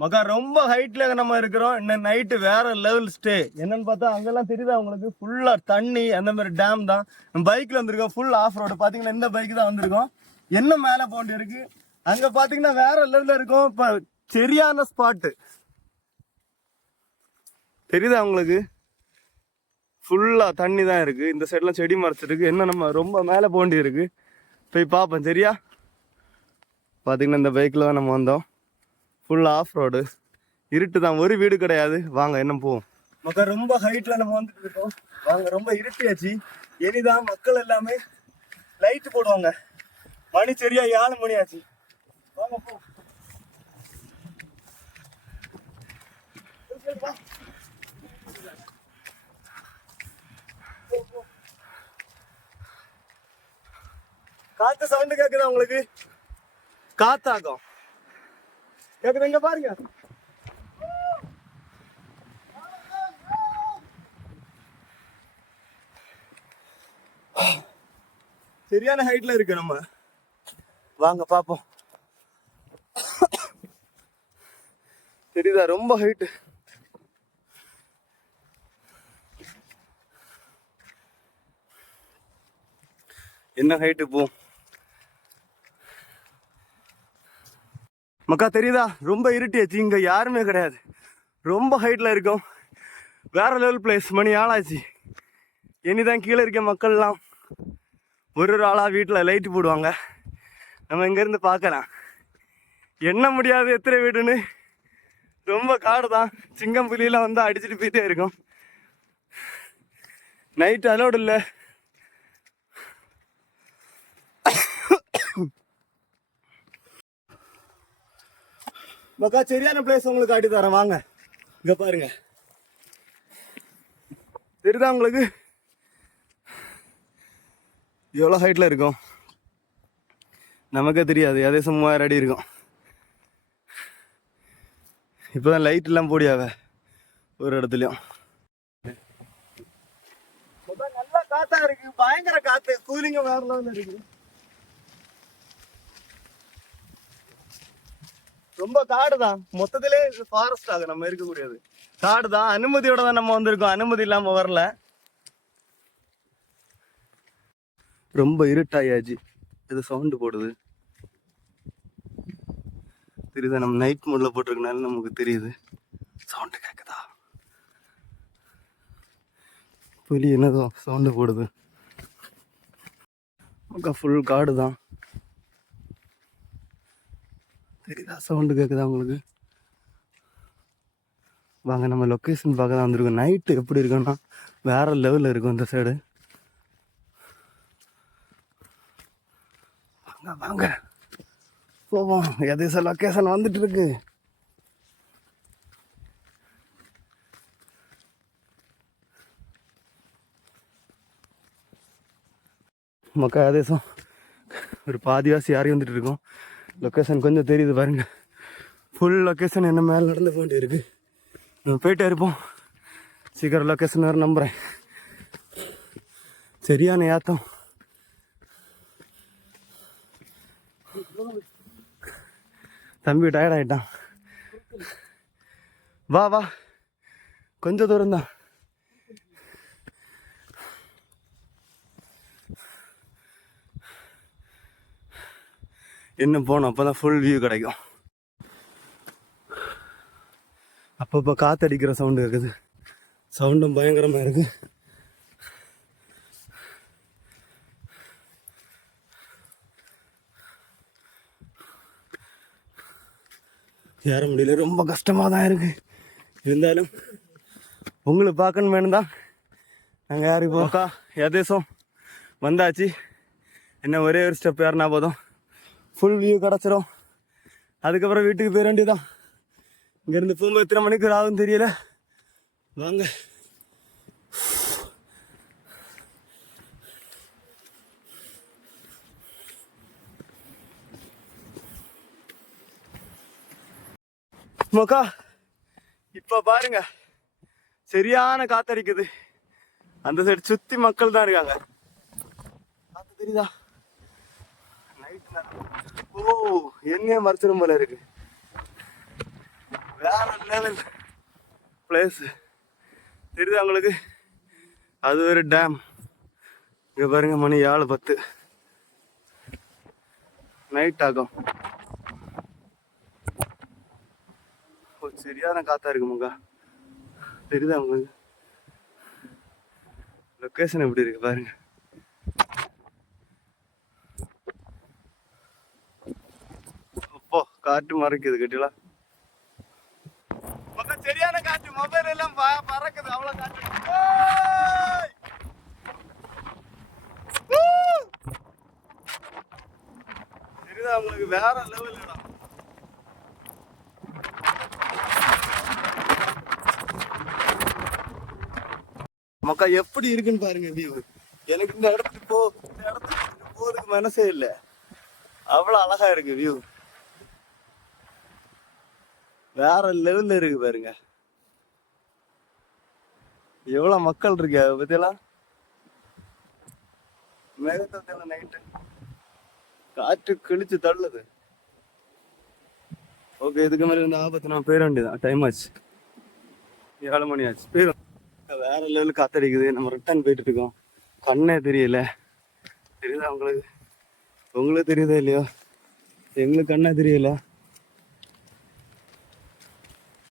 மக்கா ரொம்ப ஹைட்ல நம்ம இருக்கிறோம். இன்னும் நைட்டு வேற லெவல் ஸ்டே. என்னன்னு பார்த்தா அங்கெல்லாம் தெரியுதா உங்களுக்கு, ஃபுல்லா தண்ணி அந்த மாதிரி டேம் தான். பைக்ல வந்திருக்கோம், ஃபுல் ஆஃப் ரோடு. பாத்தீங்கன்னா இந்த பைக் தான் வந்திருக்கோம். என்ன மேல போண்டி இருக்கு, அங்க பாத்தீங்கன்னா வேற லெவல்ல இருக்கும். இப்ப சரியான ஸ்பாட்டு தெரியுதா உங்களுக்கு, ஃபுல்லா தண்ணி தான் இருக்கு. இந்த சைட்லாம் செடி மறைச்சிருக்கு. என்ன நம்ம ரொம்ப மேல போண்டி இருக்கு, போய் பார்ப்போம். சரியா, பாத்தீங்கன்னா இந்த பைக்ல தான் நம்ம வந்தோம். ஃபுல் ஆஃப் ரோடு, இருட்டு தான், ஒரு வீடு கிடையாது. வாங்க என்ன போவோம். மக்கள் ரொம்ப ஹைட்ல நம்ம வந்துட்டு இருக்கோம். வாங்க, ரொம்ப இருட்டியாச்சு. இனிதான் மக்கள் எல்லாமே லைட் போடுவாங்க. மணி சரியா 7 மணி ஆச்சு. வாங்க போ. காத்து சவுண்டு கேக்குதா உங்களுக்கு, காத்தாக்கும் கேக்குது, இங்க பாருங்க. சரியான ஹைட்ல இருக்கு நம்ம. வாங்க பாப்போம். தெரியுதா, ரொம்ப ஹைட். என்ன ஹைட்டு போ மக்கா, தெரியுதா, ரொம்ப இருட்டியாச்சு. இங்க யாருமே கிடையாது, ரொம்ப ஹைட்ல இருக்கோம். வேற லெவல் பிளேஸ். மணி ஆளாச்சு. இனிதான் கீழே இருக்க மக்கள்லாம் ஒரு ஆளா வீட்டில் லைட்டு போடுவாங்க. நம்ம இங்கேருந்து பார்க்கலாம். எண்ண முடியாது எத்தனை வீடுன்னு. ரொம்ப காடு தான். சிங்கம் புலியெல்லாம் வந்து அடிச்சுட்டு போயிட்டே இருக்கும். நைட்டு அலோடு இல்லை. மக்கா, சரியான பிளேஸ் உங்களுக்கு காட்டி தரேன், வாங்க. இங்க பாருங்க, தெரியுதா உங்களுக்கு எவ்வளோ ஹைட்ல இருக்கும். நமக்கே தெரியாது, ஏதேசம் 3000 அடி இருக்கும். இப்போதான் லைட் எல்லாம் போடியாவ ஒரு இடத்துலயும். நல்லா காத்தா இருக்கு, பயங்கர காத்து. கூலிங்க வேற லெவல்ல இருக்கு. ரொம்ப காடு தான். மொத்தத்திலே ஃபாரஸ்ட் ஆகும் நம்ம இருக்கக்கூடியது. காடு தான். அனுமதியோட தான் நம்ம வந்திருக்கோம், அனுமதி இல்லாம வரல. ரொம்ப இருட்டாயாச்சு. இது சவுண்டு போடுது, தெரியுதா? நம்ம நைட் மோட்ல போட்டிருக்கனால நமக்கு தெரியுது. சவுண்டு கேக்குதா? புலி என்னதோ சவுண்டு போடுது. ஃபுல் காடு தான். தெரியுதா, சவுண்டு கேக்குதா உங்களுக்கு? வாங்க, நம்ம லொக்கேஷன் பார்க்க தான் வந்திருக்கோம். நைட்டு எப்படி இருக்குன்னா வேற லெவலில் இருக்கும் இந்த சைடு. வாங்க வாங்க போவோம். எதேச லொக்கேஷன் வந்துட்டு இருக்கு. மக்கா ஏதேசம் ஒரு பாதிவாசி யாரையும் வந்துட்டு இருக்கோம். லொக்கேஷன் கொஞ்சம் தெரியுது பாருங்க. ஃபுல் லொக்கேஷன் என்ன மேலே நடந்து போயிட்டு இருக்கு. நம்ம போயிட்டே இருப்போம். சீக்கிரம் லொக்கேஷன் வேறு நம்புகிறேன். சரியான ஏத்தம். தம்பி டயர்ட் ஆகிட்டான். வா வா, கொஞ்சம் தூரம் தான். இன்னும் போனோம், அப்போ தான் ஃபுல் வியூ கிடைக்கும். அப்பப்போ காற்றடிக்கிற சவுண்டு இருக்குது. சவுண்டும் பயங்கரமாக இருக்கு. ஏற முடியல, ரொம்ப கஷ்டமாக தான் இருக்கு. இருந்தாலும் உங்களை பார்க்கணும் தான் நாங்கள் யாருக்கு போக்கா எதேசம் வந்தாச்சு. என்ன ஒரே ஒரு ஸ்டெப் ஏறினா போதும், ஃபுல் வியூ கிடச்சிரும். அதுக்கப்புறம் வீட்டுக்கு போயிட வேண்டியதான். இங்கேருந்து போகும்போது எத்தனை மணிக்கு ஆகும் தெரியல. வாங்க. மோக்கா இப்ப பாருங்க, சரியான காத்தடிக்குது. அந்த சைடு சுத்தி மக்கள் தான் இருக்காங்க. காத்து தெரியுதா? நைட் ஓ என்னையே மறைச்சிரும் போல இருக்கு. வேற லெவல் பிளேஸ் தெரியுது அவங்களுக்கு. அது ஒரு டேம். இங்க பாருங்க, மணி 7:10 நைட் ஆகும். சரியான காத்தா இருக்குமுங்க. தெரியுதா உங்களுக்கு? லொக்கேஷன் எப்படி இருக்கு பாருங்க. அப்போ காற்று மறைக்குது கட்டிலாம். சரியான காற்று, மொபைல் எல்லாம் பறக்குது. அவ்வளவு காற்று. தெரியுதா உங்களுக்கு? வேற லெவல் இடம். மக்கா எப்படி இருக்குன்னு பாருங்க வியூ. எனக்கு இந்த இடத்துக்கு போறதுக்கு மனசே இல்லை. அவ்வளவு அழகா இருக்கு வியூ. வேற லெவல்ல இருக்கு பாருங்க. எவ்வளவு மக்கள் இருக்கு அதை பத்தியெல்லாம். மேகத்தல நைட்டு காற்று கிழிச்சு தள்ளுது. ஓகே, இதுக்கு மேல இருந்த ஆபத்து நான் போயிட வேண்டியதான். டைம் ஆச்சு, 7 மணி ஆச்சு. போயிடும். வேற லெவலுக்கு காத்தடிக்குது. நம்ம ரிட்டர்ன் போயிட்டு இருக்கோம். கண்ணே தெரியல. தெரியுதா உங்களுக்கு? உங்களுக்கு தெரியுதா இல்லையோ? எங்களுக்கு கண்ணே தெரியல.